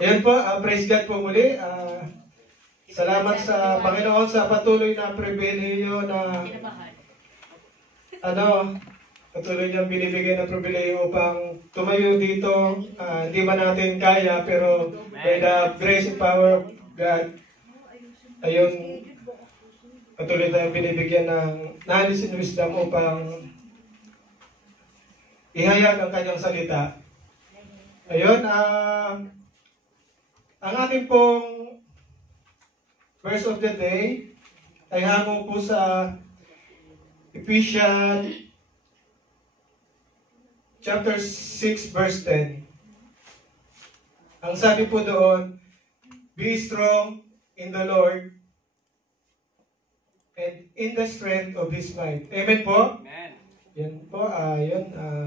Ayan po, praise God po muli. Salamat sa Panginoon sa patuloy na pribileyo na patuloy niyang binibigay ng pribileyo upang tumayo dito. Hindi man natin kaya, pero by the grace and power of God, ayun, patuloy tayong binibigyan ng knowledge and wisdom upang ihayag ang kanyang salita. Ayun, ang ating pong verse of the day ay hango po sa Ephesians chapter 6 verse 10. Ang sabi po doon, be strong in the Lord and in the strength of His might. Amen po? Amen. Yan po,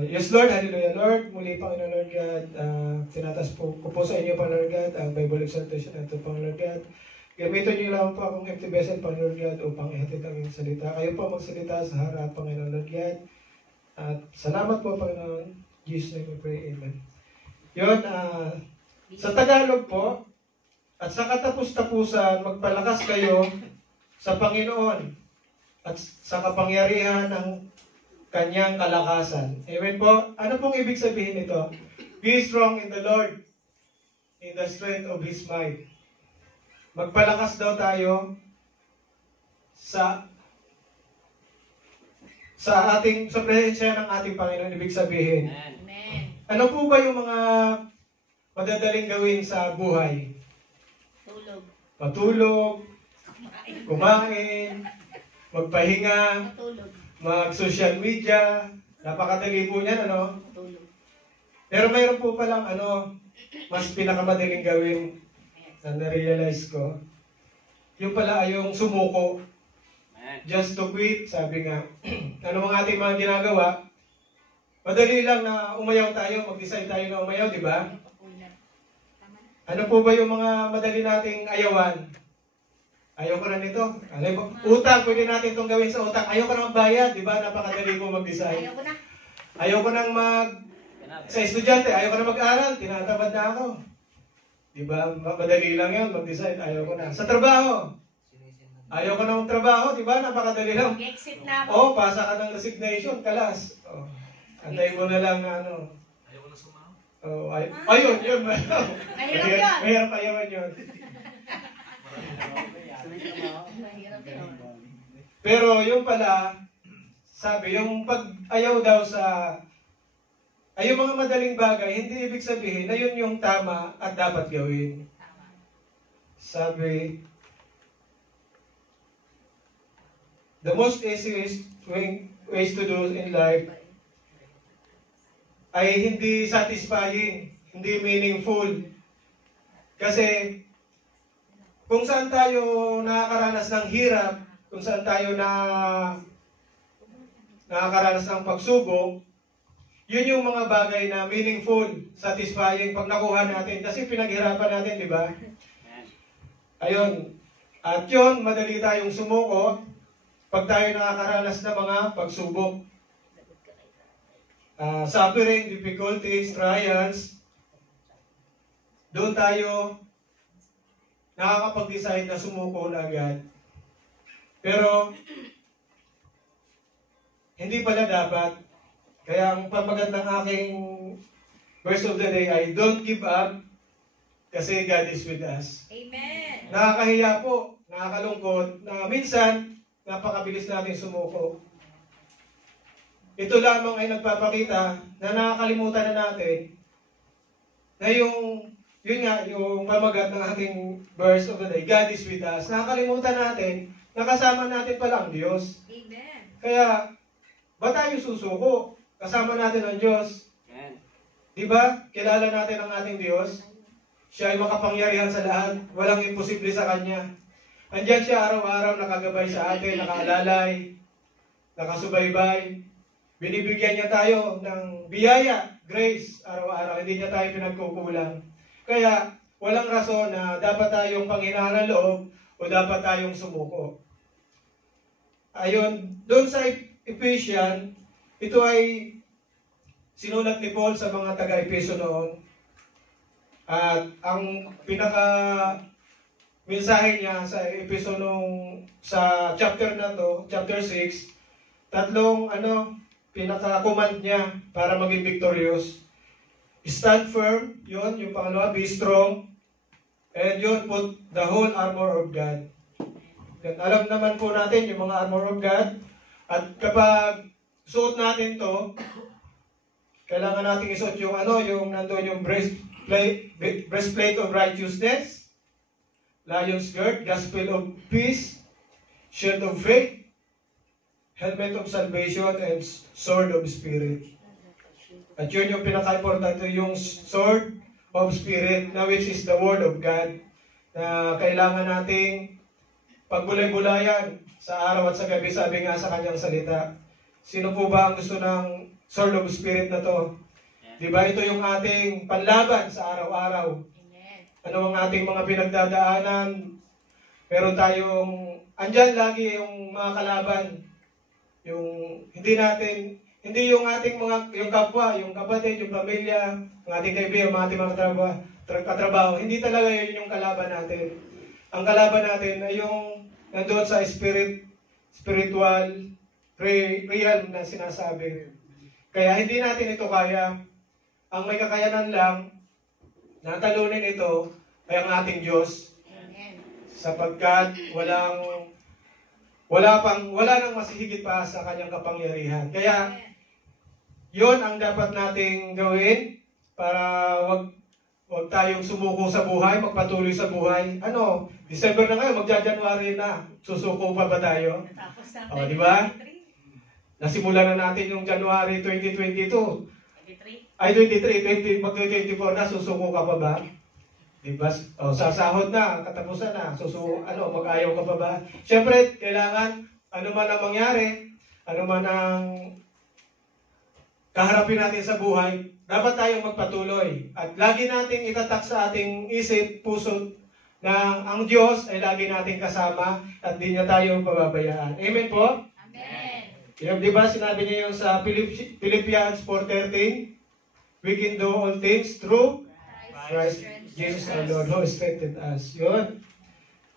yes Lord, hallelujah Lord. Muli Panginoon Lord God, tinatas po ko po sa inyo Panginoon Lord God, ang Bible exhortation ito Panginoon Lord God. Gamitin niyo lang po akong empty vessel Panginoon Lord God upang ihatid ang inyong salita. Kayo po magsalita sa harap Panginoon Lord God. At salamat po Panginoon. Jesus name we pray, amen. Yun, sa Tagalog po, at sa katapus-tapusan, magpalakas kayo sa Panginoon at sa kapangyarihan ng kanyang kalakasan. Amen po? Ano pong ibig sabihin nito? Be strong in the Lord, in the strength of His might. Magpalakas daw tayo sa presensya ng ating Panginoon. Ibig sabihin. Amen. Ano po ba yung mga madadaling gawin sa buhay? Matulog, kumain, magpahinga, mag-social media, napakadali po niyan, ano? Pero mayroon po palang, mas pinakamadaling gawin na na-realize ko. Yung pala ay yung sumuko. Just to quit, sabi nga. Ano mga ating mga ginagawa? Madali lang na umayaw tayo, mag-decide tayo na umayaw, di ba? Ano po ba yung mga madali nating ayawan? Ayaw ko na nito. Utang, pwede natin itong gawin sa utang. Ayaw ko nang bayad, di ba? Napakadali ko mag-decide. Ayaw ko nang sa estudyante, ayaw ko na mag-aral, tinatamad na ako. Di ba? Madali lang yan, mag-decide, ayaw ko na. Sa trabaho, ayaw ko na magtrabaho, di ba? Napakadali lang. Exit na ako. Pasa ka ng resignation, kalas. Antayin mo na lang na Ayaw ko na sumaw. Ayun, yun. Mahirap yun. Mahirap ayawan yun. Pero yung pala, sabi, yung pag-ayaw daw ay yung mga madaling bagay, hindi ibig sabihin na yun yung tama at dapat gawin. Sabi, the most easiest ways to do in life ay hindi satisfying, hindi meaningful. Kasi kung saan tayo nakakaranas ng hirap, kung saan tayo nakakaranas ng pagsubok, yun yung mga bagay na meaningful, satisfying pag nakuha natin. Kasi pinaghirapan natin, di ba? Ayun. At yun, madali tayong sumuko pag tayo nakakaranas ng mga pagsubok. Suffering, difficulties, trials, doon tayo nakakapag-decide na sumuko na agad. Pero, hindi pala dapat. Kaya ang pamagat ng aking verse of the day ay, don't give up kasi God is with us. Amen. Nakakahiya po, nakakalungkot na minsan, napakabilis natin sumuko. Ito lamang ay nagpapakita na nakakalimutan na natin na yung pamagat ng ating verse of the day, God is with us. Nakakalimutan natin na kasama natin pala ang Diyos. Amen. Kaya, ba tayo susuko? Kasama natin ang Diyos. Di ba? Kilala natin ang ating Diyos. Siya ay makapangyarihan sa lahat. Walang imposible sa Kanya. Andiyan siya araw-araw nakagabay sa atin, nakaalalay, nakasubaybay. Binibigyan niya tayo ng biyaya, grace, araw-araw. Hindi niya tayo pinagkukulang. Kaya, walang rason na dapat tayong panghinaan ng loob o dapat tayong sumuko. Ayun, doon sa Ephesians, ito ay sinulat ni Paul sa mga taga-Efeso noon. At ang pinaka mensahe niya sa episode sa chapter na to, chapter 6, tatlong pinaka-command niya para maging victorious. Stand firm, yun, yung pangalawa, be strong, and yun, put the whole armor of God. Yan, alam naman po natin yung mga armor of God, at kapag suot natin to, kailangan natin isuot yung yung nandoon yung breastplate of righteousness, lion's guard, gospel of peace, shield of faith, helmet of salvation, and sword of spirit. At yun yung pinaka-importante, yung sword of spirit, na which is the word of God, na kailangan nating pagbulay-bulayan sa araw at sa gabi, sabi nga sa kanyang salita. Sino po ba ang gusto ng sword of spirit na to? Diba ito yung ating panlaban sa araw-araw? Ano ang ating mga pinagdadaanan? Meron tayong, andyan lagi yung mga kalaban. Yung hindi yung ating yung kapwa, yung kapatid, yung pamilya, ang ating kaibigan, mga ating mga katrabaho. Hindi talaga yun yung kalaban natin. Ang kalaban natin ay yung nandoon sa spiritual realm na sinasabi. Kaya hindi natin ito kaya. Ang may kakayanan lang na talunin ito ay ang ating Diyos. Sapagkat wala nang masihigit pa sa kanyang kapangyarihan. Kaya yon ang dapat nating gawin para wag tayong sumuko sa buhay, magpatuloy sa buhay. December na ngayon, magja-January na. Susuko pa ba tayo? Di ba? Nasimulan na natin yung January 2022. 2024 na, susuko ka pa ba? Diba? Sasahod na, katapusan na, mag-ayaw ka pa ba? Siyempre, kailangan, ano man ang mangyari, ano man ang kaharapin natin sa buhay, dapat tayong magpatuloy. At lagi nating itatak sa ating isip, puso, na ang Diyos ay lagi nating kasama at di niya tayo pababayaan. Amen po? Amen. Diba, sinabi niya yung sa Philippians 4:13, we can do all things through Christ Jesus our Lord who strengthened us. Yun.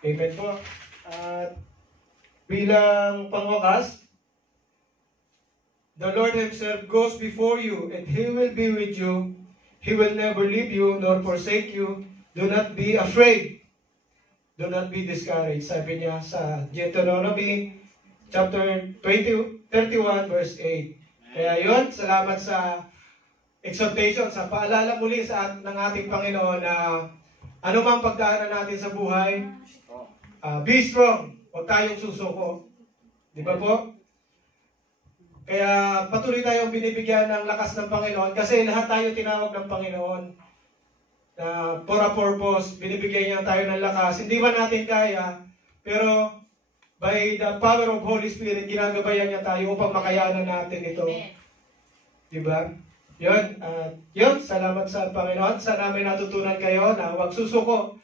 Amen po. At bilang pangwakas, the Lord Himself goes before you and He will be with you. He will never leave you nor forsake you. Do not be afraid. Do not be discouraged. Sabi niya sa Deuteronomy chapter 31 verse 8. Kaya yun, salamat sa exhortation, sa paalala muli ng ating Panginoon na anumang pagdaanan natin sa buhay, be strong. Huwag tayong susuko. Di ba po? Kaya patuloy tayong binibigyan ng lakas ng Panginoon kasi lahat tayo tinawag ng Panginoon na for a purpose, binibigyan niya tayo ng lakas. Hindi man natin kaya, pero by the power of Holy Spirit, ginagabayan niya tayo upang makayanan natin ito. Diba? Yun, salamat sa Panginoon. Sana namin natutunan kayo na huwag susuko.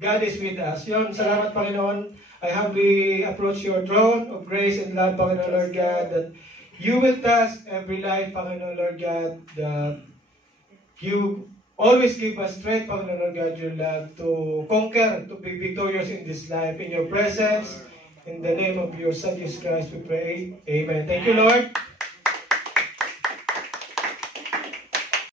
God is with us. Yun, salamat Panginoon. I humbly approach your throne of grace and love, Panginoon Lord God, that you will touch every life, Panginoon Lord God, that you always give us strength, Panginoon Lord God, your love to conquer, to be victorious in this life, in your presence. In the name of your Son, Jesus Christ, we pray. Amen. Thank you, Lord.